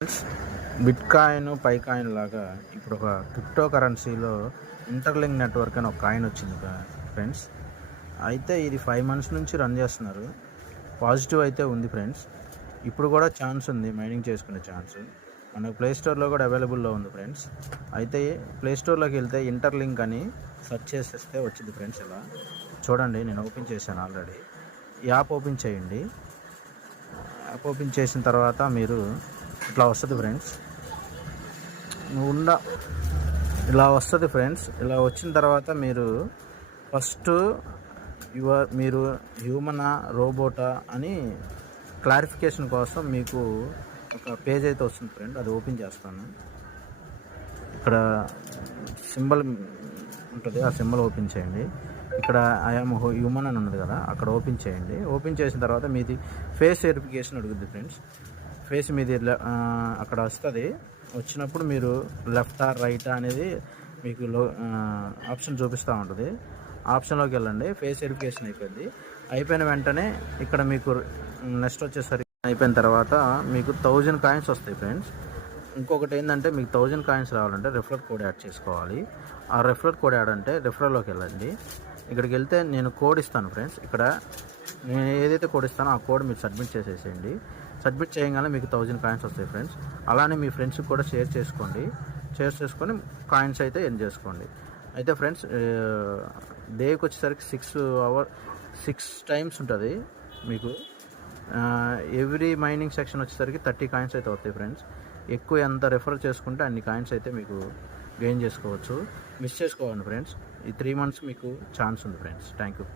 Friends, bit coin పైకాయిన్ లాగా ఇప్పుడు ఒక క్రిప్టో కరెన్సీలో ఇంటర్లింక్ నెట్వర్క్ అని ఒక కాయిన్ వచ్చింది ఫ్రెండ్స్. అయితే ఇది 5 months నుంచి రన్ చేస్తున్నారు. పాజిటివ్ అయితే ఉంది ఫ్రెండ్స్. ఇప్పుడు కూడా ఛాన్స్ ఉంది, మైనింగ్ చేసుకునే ఛాన్స్ మనకు ప్లే స్టోర్లో కూడా అవైలబుల్లో ఉంది ఫ్రెండ్స్. అయితే ప్లే స్టోర్లోకి వెళ్తే ఇంటర్లింక్ అని సెర్చ్ చేసేస్తే వచ్చింది ఫ్రెండ్స్. ఇలా చూడండి, నేను ఓపెన్ చేశాను ఆల్రెడీ. యాప్ ఓపెన్ చేయండి. యాప్ ఓపెన్ చేసిన తర్వాత మీరు ఇట్లా వస్తుంది ఫ్రెండ్స్. ఇలా వస్తుంది ఫ్రెండ్స్. ఇలా వచ్చిన తర్వాత మీరు ఫస్ట్ మీరు హ్యూమనా రోబోటా అని క్లారిఫికేషన్ కోసం మీకు ఒక పేజ్ అయితే వస్తుంది ఫ్రెండ్. అది ఓపెన్ చేస్తాను. ఇక్కడ సింబల్ ఉంటుంది, ఆ సింబల్ ఓపెన్ చేయండి. ఇక్కడ ఐఎమ్ హ్యూమన్ అని ఉన్నది కదా, అక్కడ ఓపెన్ చేయండి. ఓపెన్ చేసిన తర్వాత మీది ఫేస్ వెరిఫికేషన్ అడుగుద్ది ఫ్రెండ్స్. ఫేస్ మీది అక్కడ వస్తుంది. వచ్చినప్పుడు మీరు లెఫ్టా రైటా అనేది మీకు ఆప్షన్ చూపిస్తూ ఉంటుంది. ఆప్షన్లోకి వెళ్ళండి. ఫేస్ వెరిఫికేషన్ అయిపోయింది. అయిపోయిన వెంటనే ఇక్కడ మీకు నెక్స్ట్ వచ్చేసరికి అయిపోయిన తర్వాత మీకు 1000 కాయిన్స్ వస్తాయి ఫ్రెండ్స్. ఇంకొకటి ఏంటంటే మీకు 1000 కాయిన్స్ రావాలంటే రెఫరల్ కోడ్ యాడ్ చేసుకోవాలి. ఆ రెఫరల్ కోడ్ యాడ్ అంటే రెఫరల్లోకి వెళ్ళండి. ఇక్కడికి వెళ్తే నేను కోడ్ ఇస్తాను ఫ్రెండ్స్. ఇక్కడ నేను ఏదైతే కోడ్ ఇస్తానో ఆ కోడ్ మీరు సబ్మిట్ చేసేసేయండి. సబ్మిట్ చేయగానే మీకు 1000 కాయిన్స్ వస్తాయి ఫ్రెండ్స్. అలానే మీ ఫ్రెండ్స్కి కూడా షేర్ చేసుకొని కాయిన్స్ అయితే ఎర్న్ చేసుకోండి. అయితే ఫ్రెండ్స్, డేకి వచ్చేసరికి 6 times ఉంటుంది మీకు. ఎవ్రీ మైనింగ్ సెక్షన్ వచ్చేసరికి 30 కాయిన్స్ అయితే వస్తాయి ఫ్రెండ్స్. ఎక్కువ ఎంత రెఫర్ చేసుకుంటే అన్ని కాయిన్స్ అయితే మీకు గెయిన్ చేసుకోవచ్చు. మిస్ చేసుకోవాలి ఫ్రెండ్స్. ఈ 3 months మీకు ఛాన్స్ ఉంది ఫ్రెండ్స్. Thank you.